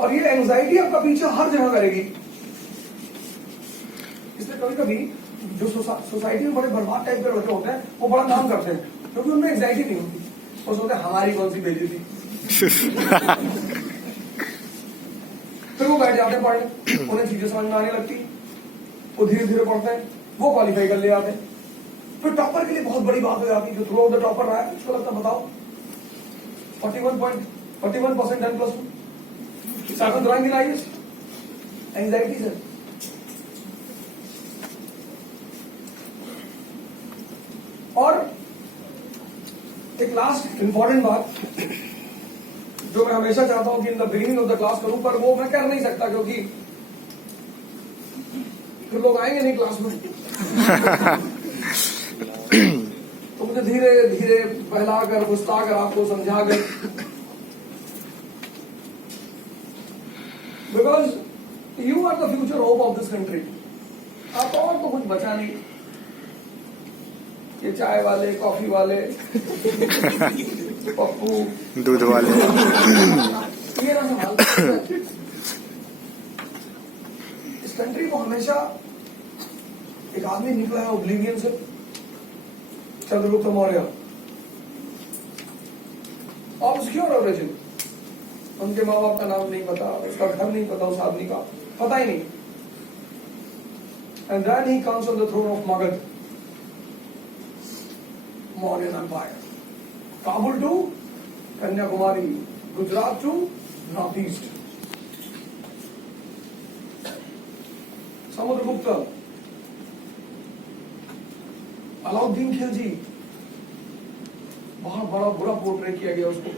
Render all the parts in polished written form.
और ये एंजाइटी आपका पीछे हर जगह करेगी। इसलिए कभी कभी जो सोसाइटी में बड़े बर्बाद टाइप के लड़के होते हैं वो बड़ा काम करते हैं क्योंकि उनमें एंजाइटी नहीं होती। वो सोचते हैं हमारी कौन सी बेटी थी। फिर वो बैठ जाते हैं पढ़ने, उन्हें चीजें समझ में आने लगती, वो धीरे धीरे पढ़ते हैं, वो क्वालिफाई कर ले जाते हैं। फिर टॉपर के लिए बहुत बड़ी बात हो जाती है, जो थ्रू आउट द टॉपर रहा है उसको लगता बताओ 41% 10+2 7th rank in IAS, anxiety से। और एक लास्ट इंपॉर्टेंट बात जो मैं हमेशा चाहता हूं कि in the beginning of the class करूं, पर वो मैं कर नहीं सकता क्योंकि फिर लोग आएंगे नहीं क्लास में। तो मुझे धीरे धीरे बहलाकर फुसलाकर आपको समझाकर, because you are the future hope of this country. आप और तो कुछ बचा नहीं, ये चाय वाले, कॉफी वाले, पप्पू, दूध वाले, ये ना संभाल। इस कंट्री को हमेशा एक आदमी निकला है ओब्लिवियन से, चंद्रगुप्त मौर्य, ऑब्सक्योर ओरिजिन। उनके माँ बाप का नाम नहीं पता, उसका घर नहीं पता, उस आदमी का पता ही नहीं। And then he comes on the throne of Magadha, Mauryan empire. Kabul to Kanyakumari, Gujarat to north east, Samudragupta, Alauddin Khilji, बहुत बड़ा बुरा पोर्ट्रेट किया गया उसको।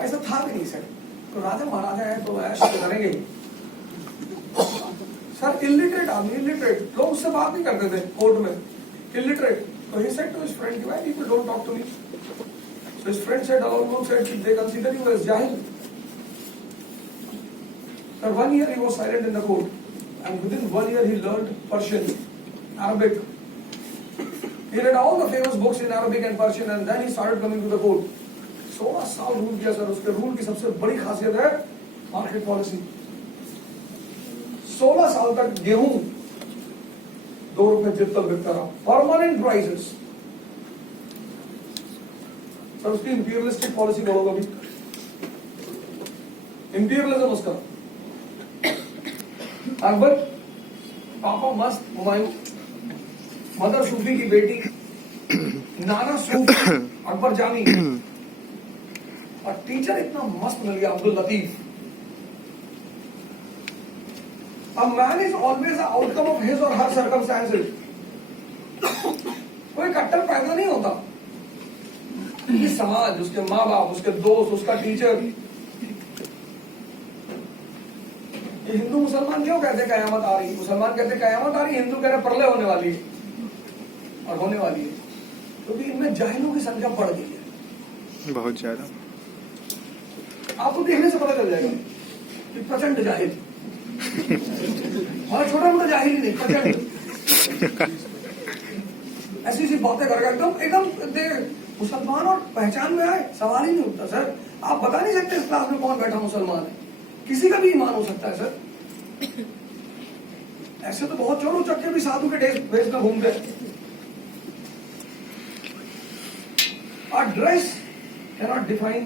ऐसा था भी नहीं सर, तो राजा महाराजा है तो ऐश करेंगे सर। इलिटरेट आदमी, इलिटरेट लोग उससे बात नहीं करते थे कोर्ट में, इलिटरेट। तो he said to his friend, why people don't talk to me? So his friend said, Aladdin said, they consider you as jahil. For 1 year he was silent in the court, and within 1 year he learned Persian, Arabic. He read all the famous books in Arabic and Persian, and then he started coming to the court. 16 साल rule किया sir. उसके rule की सबसे बड़ी खासियत है market policy. 16 साल तक गेहूं 2 रुपए जितना बिकता रहा, परमानेंट प्राइसेस। सर उसकी इंपीरियलिस्टिक पॉलिसी बोलोगे अभी, इंपीरियलिज्म उसका। अकबर, पापा मस्त हुमायूं, मदर सूफी की बेटी, नाना सूफी अकबर जानी, और टीचर इतना मस्त मिल गया Abdul Latif. A man is always the outcome of his or her circumstances. कोई कट्टर पैदा नहीं होता। ये समाज, उसके माँ बाप, उसके दोस्त, उसका टीचर। ये हिंदू मुसलमान क्यों कहते कयामत आ रही? मुसलमान कहते कयामत आ रही, हिंदू कह रहे प्रलय होने वाली है, और होने वाली है क्योंकि इनमें जाहिलों की संख्या बढ़ गई है बहुत ज्यादा। आपको देखने से पता चल जाएगा कि प्रचंड जाहिल, और छोटा मोटा जाहिल ही नहीं, प्रचंड ऐसी ऐसी बातें करके एकदम मुसलमान और पहचान में आए, सवाल ही नहीं उठता सर। आप बता नहीं सकते इस क्लास में कौन बैठा मुसलमान है, किसी का भी ईमान हो सकता है सर। ऐसे तो बहुत चोरों चक्के भी साधु के भेष में घूमते हैं। Our dress cannot define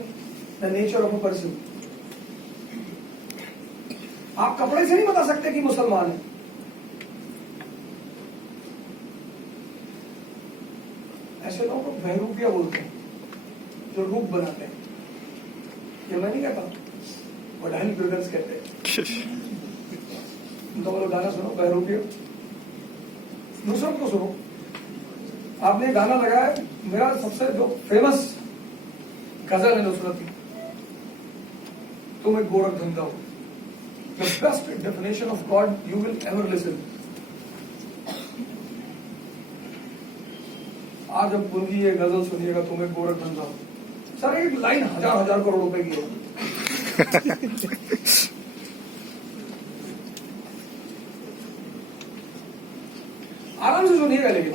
the nature of a person. आप कपड़े से नहीं बता सकते कि मुसलमान है। ऐसे लोगों को बहरूपिया बोलते हैं जो रूप बनाते हैं। ये मैं नहीं कहता, वडाइन ब्रदर्स कहते हैं। उनका बोलो गाना सुनो, बहरूपिया। नुसरत को सुनो, आपने गाना लगाया, मेरा सबसे जो फेमस गजल है नुसरत की, तुम एक गोरख धंधा हो। The best definition of God you will ever listen. आज अब उनकी ये गजल सुनिएगा, तुम एक गोरख धंधा हो। सर एक लाइन 1000 करोड़ रुपए की है। आराम से सुनिएगा, लेकिन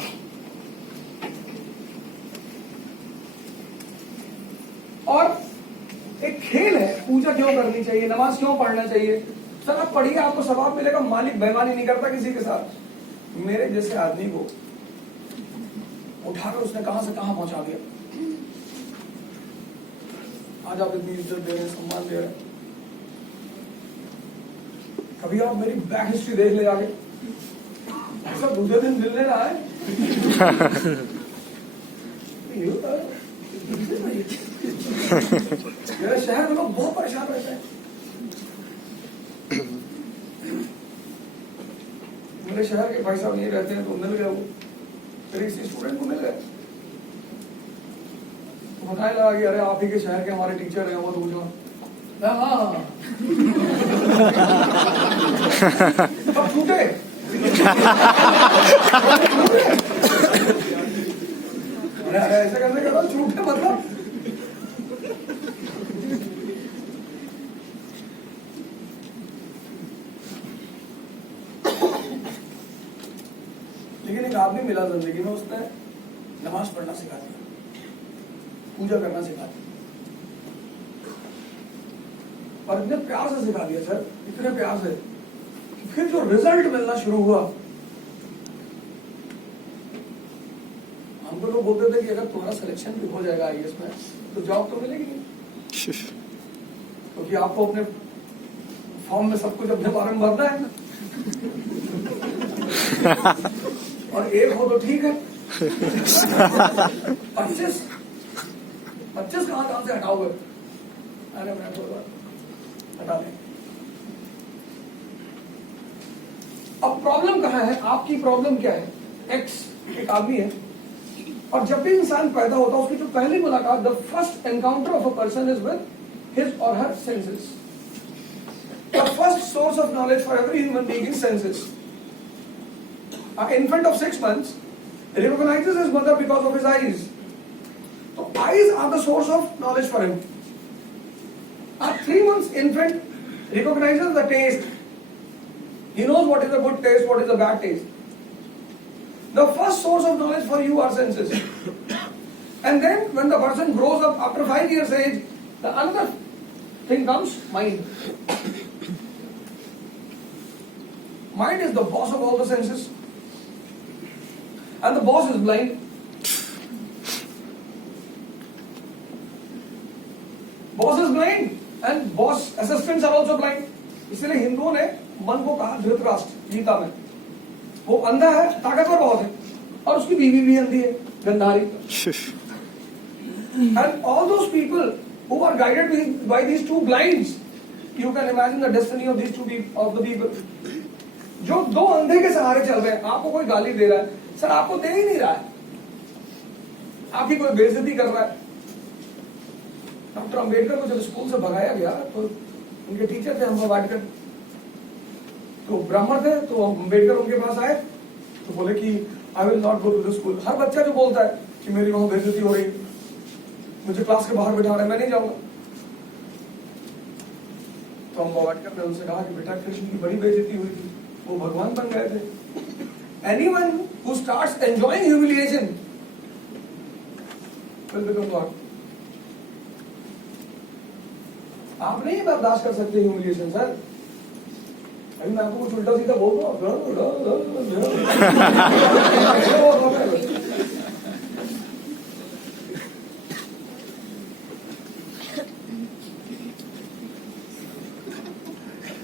और एक खेल है पूजा क्यों करनी चाहिए, नमाज क्यों पढ़ना चाहिए। सर आप पढ़िए, आपको सवाब मिलेगा। मालिक बेईमानी नहीं करता किसी के साथ। मेरे जैसे आदमी को उठाकर उसने कहां से कहां पहुंचा दिया। आज आप इतनी इज्जत दे रहे हैं, सम्मान दे रहे हैं। कभी आप मेरी बैक हिस्ट्री देख ले आगे, ऐसा दूसरे दिन मिलने रहा है। मेरे शहर में लोग बहुत परेशान रहते हैं। मेरे शहर के भाई साहब नहीं रहते हैं, तो मिल गए वो मेरे किसी स्टूडेंट को मिल गए, तो बताने लगा कि अरे आप ही के शहर के हमारे टीचर हैं वो दूसरा। हाँ तब छूटे। अरे ऐसे करने के बाद छूटे मतलब लेकिन एक आदमी मिला जिंदगी में, उसने नमाज पढ़ना सिखा दिया, पूजा करना सिखा दिया, और इतने प्यार से सिखा दिया सर, इतने प्यार से कि फिर जो रिजल्ट मिलना शुरू हुआ। हमको लोग बोलते थे कि अगर तुम्हारा सिलेक्शन भी हो जाएगा आईएएस में तो जॉब तो मिलेगी नहीं, क्योंकि आपको अपने फॉर्म में सब कुछ अपने बारे में भरना है और एक हो तो ठीक है। 25 कहां से हटाओगे। अरे मैं हटा दें। अब प्रॉब्लम कहां है, आपकी प्रॉब्लम क्या है। एक्स एक आदमी है, और जब भी इंसान पैदा होता है उसकी जो पहली मुलाकात, the first encounter of a person is with his और her senses. The first source of knowledge for every human being is senses. An infant of 6 months recognizes his mother because of his eyes. So eyes are the source of knowledge for him. A 3 months infant recognizes the taste. He knows what is a good taste, what is a bad taste. The first source of knowledge for you are senses. And then when the person grows up after 5 years age, the another thing comes, mind. Mind is the boss of all the senses. And the boss is blind. Boss is blind and boss assistants are also blind. इसलिए हिंदुओं ने मन को कहा धृतराष्ट्र गीता में, वो अंधा है, ताकतवर बहुत है, और उसकी बीवी भी अंधी है, Gandhari. And all those people who are guided by these two blinds, you can imagine the destiny of these two of the people. जो दो अंधे के सहारे चल रहे हैं, आपको कोई गाली दे रहा है, सर आपको दे ही नहीं रहा है, आपकी कोई बेइज्जती कर रहा है। डॉक्टर अंबेडकर को जब स्कूल से भगाया गया तो उनके टीचर थे अम्बावाडकर, तो ब्राह्मण थे, तो अंबेडकर उनके पास आए तो बोले कि I will not go to the school. हर बच्चा जो बोलता है कि मेरी वहां बेइज्जती हो रही, मुझे क्लास के बाहर बिठा रहे, मैं नहीं जाऊंगा। तो अम्बावाडकर ने उनसे कहा कि बेटा कृष्ण की बड़ी बेइज्जती हुई थी, वो भगवान बन गए थे। Anyone who starts enjoying humiliation will become God. आप नहीं बर्दाश्त कर सकते ह्यूमिलिएशन सर। अभी मैं आपको कुछ उल्टा सीधा बोल दूं,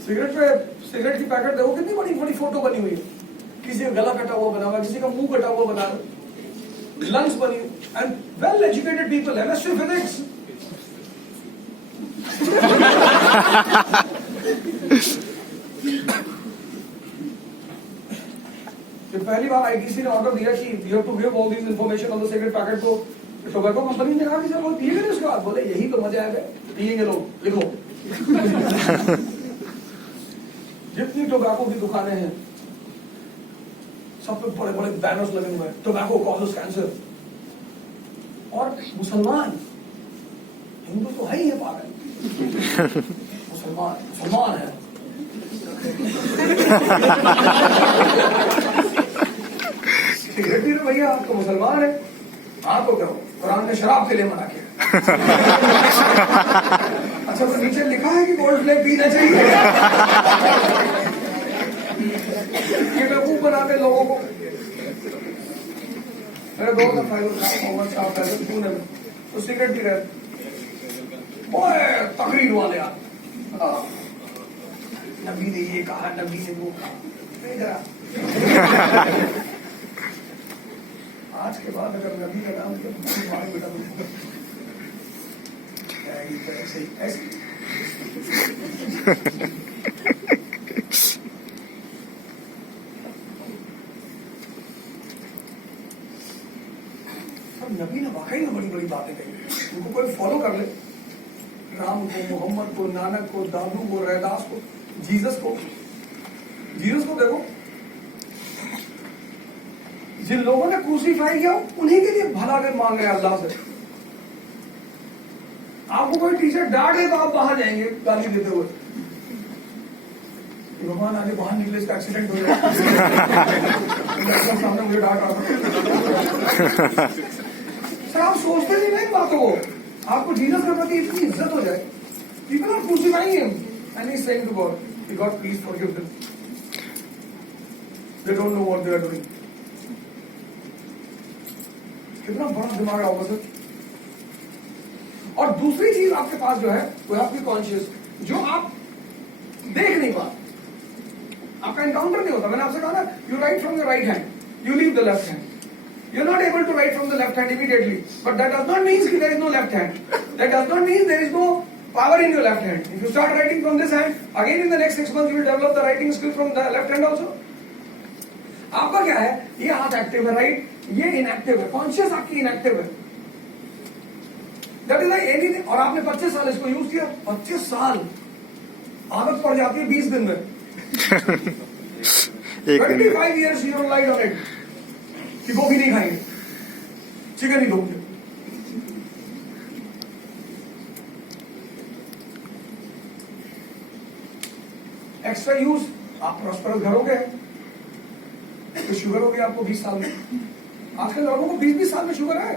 सिगरेट की पैकेट देखो कितनी बड़ी बड़ी फोटो बनी हुई है, किसी का गला कटा हुआ बना हुआ, किसी का मुंह कटा हुआ बना हुआ, लंग्स बनी, and well educated people, MSc physics. जब पहली बार आईटीसी ने ऑर्डर दिया कि you have to give all this information on the cigarette packet, तो टोबैको कंपनी ने कहा कि सर वो पिएंगे उसके बाद, बोले यही तो मजा आएगा, पिएंगे लोग, लिखो। जितनी टोबैको की दुकानें हैं सब पे बड़े बड़े बैनर्स लगे हुए हैं, टोबैको कॉजेस कैंसर। और मुसलमान, हिंदू तो है ही है पागल, मुसलमान है। सिगरेट पी रहे भैया, आप तो मुसलमान है, आप तो करो, कुरान ने शराब के लिए मना किया। अच्छा तो नीचे लिखा है कि गोल्ड फ्लेक पीना चाहिए। ये बेवकूफ बनाते लोगों को। मेरे दोस्त का मोहम्मद साहब पुणे में तो सिगरेट पी रहे तकरीर वाले आप नबी ने ये कहा, नबी ने वो कहा। आज के बाद अगर नबी का नाम लिया तो तुम्हारे बेटा ऐसे नबी ने वाकई में बड़ी बड़ी बातें कही। उनको कोई फॉलो कर ले, राम को, मोहम्मद को, नानक को, दादू को, रैदास को, जीसस को देखो। जिन लोगों ने क्रूसीफाई किया उन्हीं के लिए भला के मांग रहे हैं अल्लाह से। आपको कोई टीचर डांटे तो आप वहां जाएंगे गाली देते हुए, भगवान आगे बाहर निकले, इसका एक्सीडेंट हो जाए। सामने मुझे डांट रहा था। सर आप सोचते नहीं ना इन बातों को। आपको जीसस के प्रति इतनी इज्जत हो जाए, people are crucifying him and he is saying to God, God please forgive them, they don't know what they are doing. कितना बड़ा दिमाग है सर। और दूसरी चीज आपके पास जो है वो आपकी कॉन्शियस, जो आप देख नहीं पाते, आपका एनकाउंटर नहीं होता। मैंने आपसे कहा ना, you right from your right hand, you leave the left hand. You're not able to write from the left hand immediately, but that does not mean there is no left hand. That does not mean there is no power in your left hand. If you start writing from this hand, again in the next 6 months you will develop the writing skill from the left hand also. आपका क्या है, ये हाथ active है, right, ये inactive है, conscious आपकी inactive है। That is why anything, और आपने 25 साल इसको यूज किया, 25 साल आदत पड़ जाती है 20 दिन में। 25 years you don't light on it. कि वो भी नहीं खाएंगे, चिकन ही दोगे। एक्स्ट्रा यूज, आप प्रॉस्परस घर हो गए तो शुगर हो गया आपको 20 साल में। आजकल लोगों को 20-20 साल में शुगर है,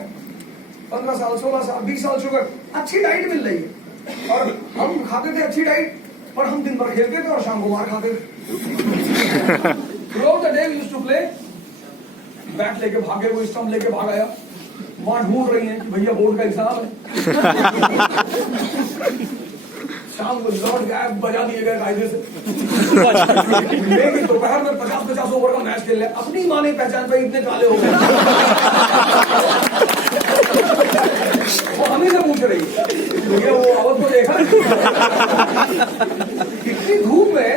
15 साल, 16 साल, 20 साल शुगर। अच्छी डाइट मिल रही है, और हम खाते थे अच्छी डाइट, पर हम दिन भर खेलते थे और शाम को मार खाते थे। Through the day we used to play, bat लेके भागे, वो स्टंप लेके भाग आया, मां ढूंढ रही है कि भैया बोर्ड का एग्जाम है। शाम को लौट गया, बजा दिए गए कायदे से। दोपहर में 50-50 ओवर का मैच खेल लिया, अपनी मां नहीं पहचान पाई, इतने काले हो गए। वो हमें से पूछ रही है, भैया वो आवत को देखा? इतनी धूप में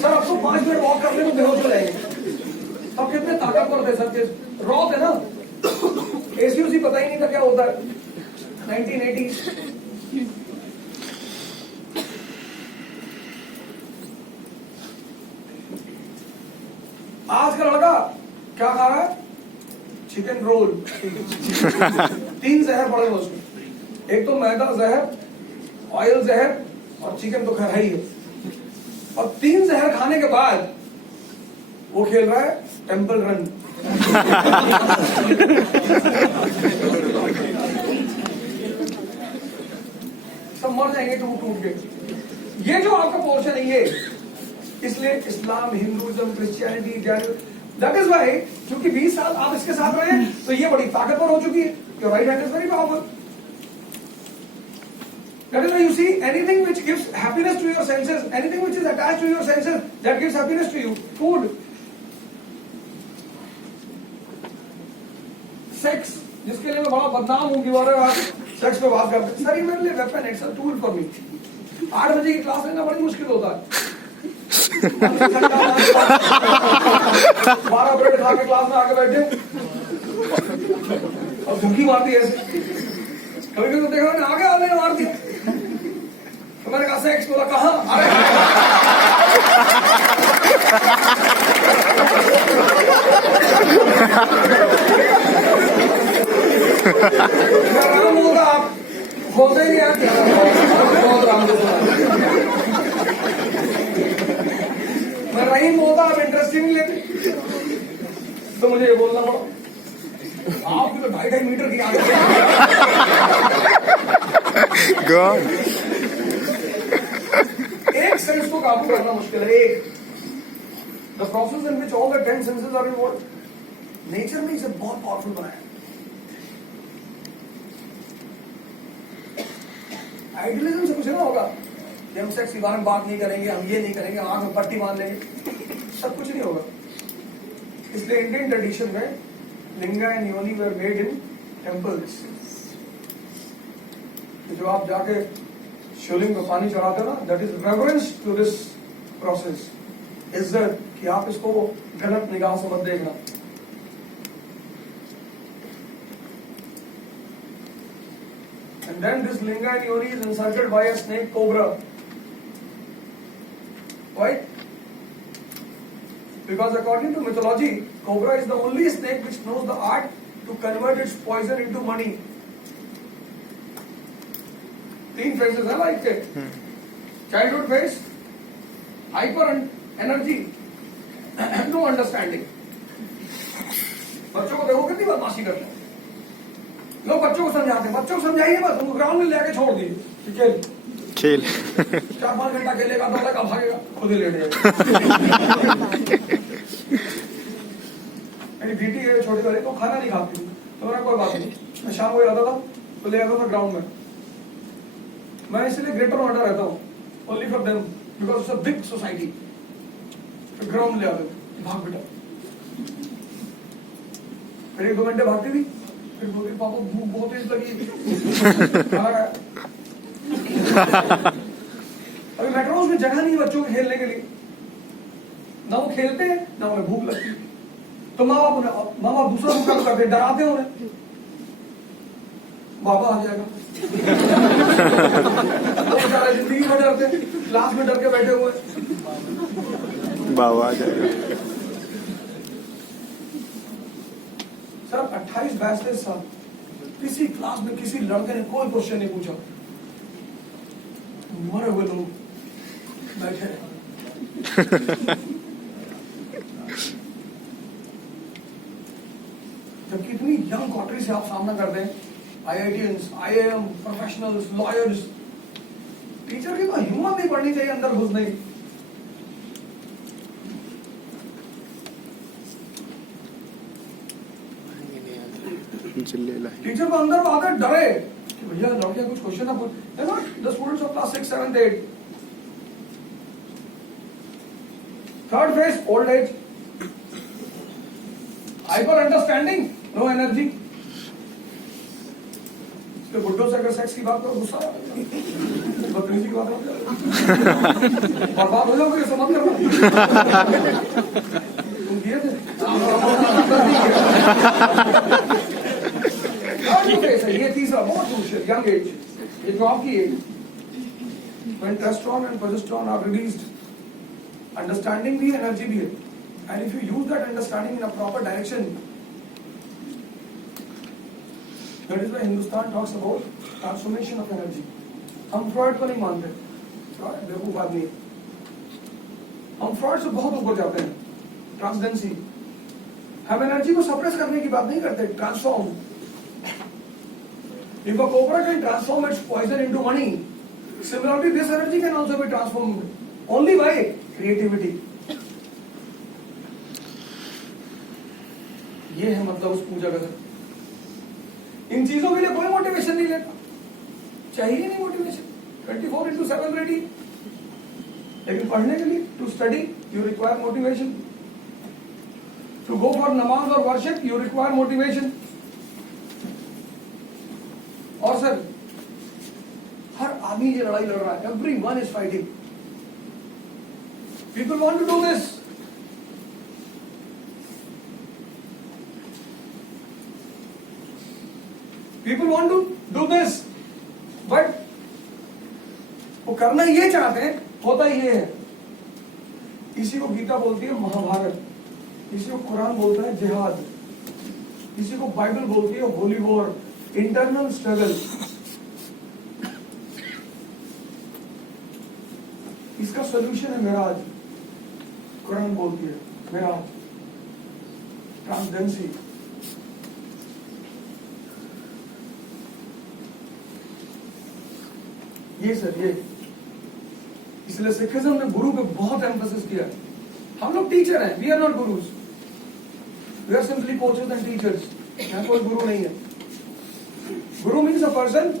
सर आपको 5 मिनट वॉक करने में बेहोश हो जाएंगे। अब कितने ताकतवर थे सर, रॉ थे ना, एसीयूसी पता ही नहीं था क्या होता है। 1980 आज का लड़का क्या खा रहा है? Chicken roll. 3 जहर पड़े हैं उसमें, एक तो मैदा जहर, ऑयल जहर, और चिकन तो खैर है ही है। और 3 जहर खाने के बाद वो खेल रहा है टेंपल रन। सब मर जाएंगे टूट के। ये जो आपका पोर्शन है ये, इसलिए Islam, Hinduism, Christianity, Jain, that is why, क्योंकि 20 साल आप इसके साथ रहे तो ये बड़ी ताकतवर हो चुकी है। Your right hand is very powerful. That is why you see anything which gives happiness to your senses, anything which is attached to your senses, that gives happiness to you. Food, sex, जिसके लिए मैं बड़ा बदनाम हूं कि sex पे बात करते, सर ये मेरे लिए weapon, it's a tool for me. 8 बजे की क्लास लेना बड़ी मुश्किल होता है। 12 ब्रेड खा के क्लास में आके बैठे और धुकी मारती है ऐसे। कभी कभी तो देखा मैंने आगे आने मार दिया, तो मैंने कहा सेक्स, बोला कहाँ? अरे राम होगा, आप बोलते ही नहीं आते, बहुत राम होगा। मैं रहीम होगा, आप इंटरेस्टिंग नहीं लेते, तो मुझे ये बोलना पड़ा। आपकी तो 2.5 मीटर की आगे आपको करना मुश्किल है। एक, the process in which all the 10 senses are involve, nature ने इसे बहुत पावरफुल बनाया। आइडियलिज्म से कुछ ना होगा कि हम सेक्स के बारे में बात नहीं करेंगे, हम ये नहीं करेंगे, आंख में पट्टी बांध लेंगे, सब कुछ नहीं होगा। इसलिए इंडियन ट्रेडिशन में लिंगा एंड योनि वर मेड इन टेम्पल्स। जो आप जाके शिवलिंग में पानी चढ़ाते हो ना, that is reverence to this process, इज्जत, कि आप इसको गलत निगाह से मत देखना। And then this linga and yoni is insulted by a snake cobra. Why? Because according to mythology, cobra is the only snake which knows the art to convert its poison into money. 3 phases है life के। Childhood phase, hyper energy, no understanding. बच्चों को देखो कितनी बदमाशी करते हैं लोग, बच्चों को समझाते हैं, बच्चों को समझाइए बस, उनको ग्राउंड में लेके छोड़ दिए, खेल 4-5 घंटा खेलेगा, दौड़ेगा, भागेगा, खुद ही लेट जाएगा। मेरी बेटी है छोटी वाली, तो खाना नहीं खाती, तो मेरा कोई बात नहीं, मैं शाम को आता था तो ले आता था ग्राउंड में। मैं इसलिए ग्रेटर नोएडा रहता हूँ, only for them, because it's a big society. Ground ले आते, भाग बेटा, फिर 1-2 घंटे भागती थी, फिर बोलती पापा भूख बहुत तेज लगी, खाना खाया। अभी मेट्रोस में जगह नहीं है बच्चों के खेलने के लिए, ना वो खेलते हैं ना उन्हें भूख लगती, तो माँ बाप दूसरा काम करते, डराते हैं उन्हें, बाबा आ जाएगा। जिंदगी में डरते, क्लास में डर के बैठे हुए, बाबा आ जाएगा। सर 28-32 साल किसी क्लास में किसी लड़के ने कोई क्वेश्चन नहीं पूछा, मरे हुए लोग बैठे जब कितनी यंग कॉटरी से आप सामना करते हैं, IITians, IIM professionals, lawyers, teacher की तो हिम्मत नहीं पड़नी चाहिए अंदर घुसने की। टीचर को अंदर आकर डरे कि भैया लड़कियां कुछ क्वेश्चन ना पूछ, the students of class 6, 7, 8। Third phase, old age, hyper understanding, no energy. इसके बुड्ढों से अगर सेक्स की बात करो गुस्सा आ जाएगा, बदतमीजी की बात करो, बर्बाद हो जाओगे, समझ करना। तुम किए थे ये तीसरा बहुत क्रूशियल, यंग एज, ये जो आपकी as, when testosterone and progesterone are released, understanding भी है, एनर्जी भी है, and if you use that understanding in a proper direction, that is why Hindustan talks about transformation of energy. हम Freud को नहीं मानते, फ्रॉइड बेवकूफ आदमी है, हम फ्रॉइड से बहुत ऊपर जाते हैं, ट्रांसडेंसी। हम एनर्जी को सप्रेस करने की बात नहीं करते, transform. If a cobra can transform its poison into money, similarly this energy can also be transformed only by creativity. ये है मतलब उस पूजा का। इन चीजों के लिए कोई मोटिवेशन नहीं लेता, चाहिए नहीं मोटिवेशन, 24/7 रेडी। लेकिन पढ़ने के लिए, to study you require motivation, to go for नमाज और वर्शिप यू रिक्वायर मोटिवेशन। और सर हर आदमी ये लड़ाई लड़ रहा है, everyone is fighting, people want to do this, people want to do this, but वो करना ये चाहते हैं, होता ये है। इसी को गीता बोलती है महाभारत, इसी को कुरान बोलता है जिहाद, इसी को बाइबल बोलती है होली वॉर, इंटरनल स्ट्रगल। इसका सोल्यूशन है मिराज, कुरान बोलती है मिराज, ट्रांसडेंसी। ये सर ये इसलिए सिखिज्म ने गुरु पे बहुत एम्फेसिस किया है। हम लोग टीचर हैं, we are not gurus, we are simply coaches and teachers. यहाँ कोई गुरु नहीं है। Guru means a person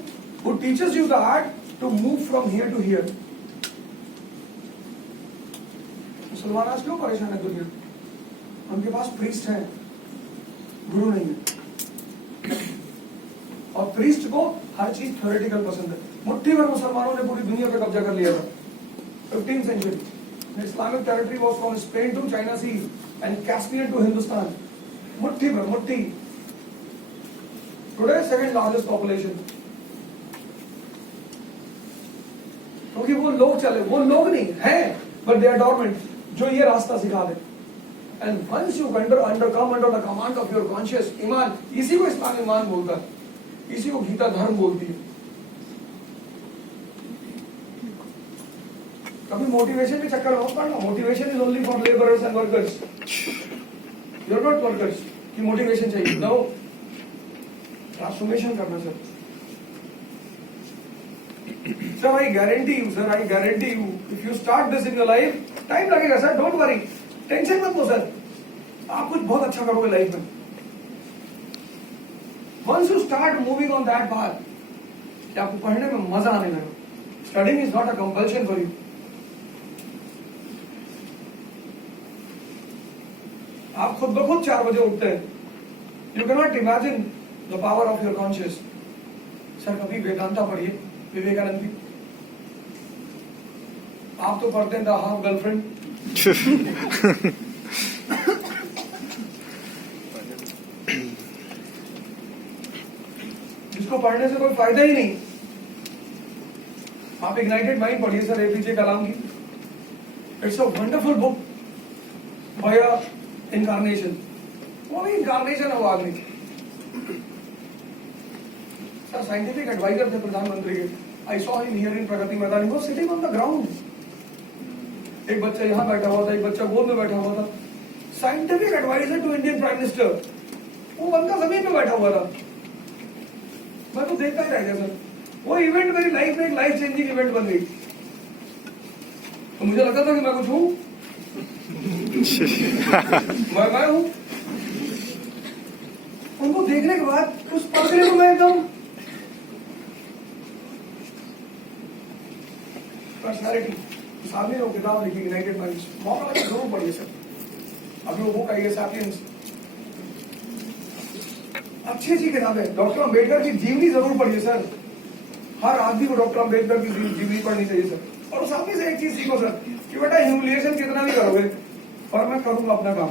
who teaches you the art to move from here to here. मुसलमान आज क्यों परेशान है दुनिया? उनके पास प्रीस्ट है, गुरु नहीं है। और प्रीस्ट को हर चीज थ्योरेटिकल पसंद है। मुट्ठी भर मुसलमानों ने पूरी दुनिया पे कब्जा कर लिया था 15th century. Islamic territory was from Spain to China sea and Caspian to Hindustan. मुट्ठी भर, मुट्ठी। Today second largest population. क्योंकि वो लोग चले, वो लोग नहीं है, बट दे आर डॉर्मेंट, जो ये रास्ता सिखा दे। And once you come under the command of your conscious ईमान, इसी को इस्लाम ईमान बोलता है, इसी को गीता धर्म बोलती है। कभी मोटिवेशन के चक्कर में मत पड़ना। Motivation is only for labourers and workers, you are not workers की मोटिवेशन चाहिए। नो, ट्रांसफॉर्मेशन करना sir. Sir I guarantee you if you start this in your life, time लगेगा सर, डोंट वरी, टेंशन मत लो sir, आप कुछ बहुत अच्छा करोगे लाइफ में। Once you start moving on that path, कि आपको पढ़ने में मजा आने लगा। Studying is not a compulsion for you. आप खुद ब खुद 4 बजे उठते हैं। You can not imagine the power of your conscious. Sir कभी वेदांता पढ़िए, विवेकानंद की। आप तो पढ़ते हैं द हाफ गर्लफ्रेंड। जिसको पढ़ने से कोई फायदा ही नहीं। आप इग्नाइटेड माइंड पढ़िए सर, एपीजे कलाम की। It's a wonderful book by a incarnation. वो भी इनकारनेशन है वो आदमी। सर साइंटिफिक एडवाइजर थे प्रधानमंत्री के। I saw him here in Pragati Maidan, he was sitting on the ground. एक बच्चा यहां बैठा हुआ था, एक बच्चा गोद में बैठा हुआ था। Scientific adviser to Indian prime minister, वो बंदा जमीन पे बैठा हुआ था। मैं तो देखता ही रह गया सर। वो इवेंट मेरी लाइफ में एक लाइफ चेंजिंग इवेंट बन गई। तो मुझे लगता था कि मैं कुछ हूं, मैं हूं। उनको देखने के बाद उस पर्दे को मैं एकदम पर्सनैलिटी। उस आदमी ने वो किताब लिखी यूनाइटेड माइंड्स, मौका लगा जरूर पढ़िए सर। अभी वो बुक आई है सैपियंस, अच्छी किताब है। डॉक्टर अम्बेडकर की जीवनी जरूर पढ़िए सर। हर आदमी को डॉक्टर अम्बेडकर की जीवनी पढ़नी चाहिए सर। और उस आदमी से एक चीज सीखो सर, कि बेटा ह्यूमिलिएशन कितना भी करोगे, पर मैं करूंगा अपना काम।